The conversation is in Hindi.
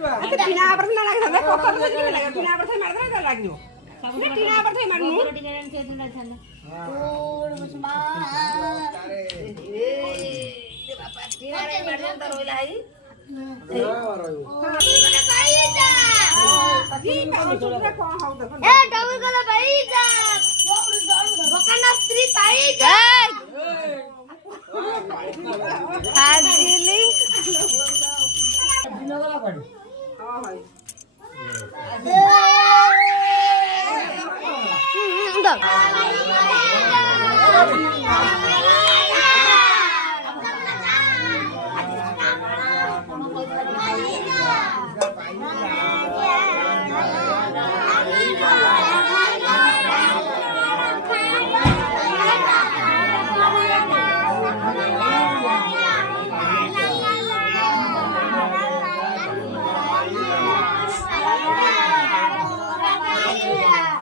अच्छा बिना पर ना लगे धंधा कोकर तो नहीं लगे बिना पर से मार दे लग जो ने बिना पर से मारनु तोड़ मुसमा ए बापा तीन रे मारन त रोइला है Dog.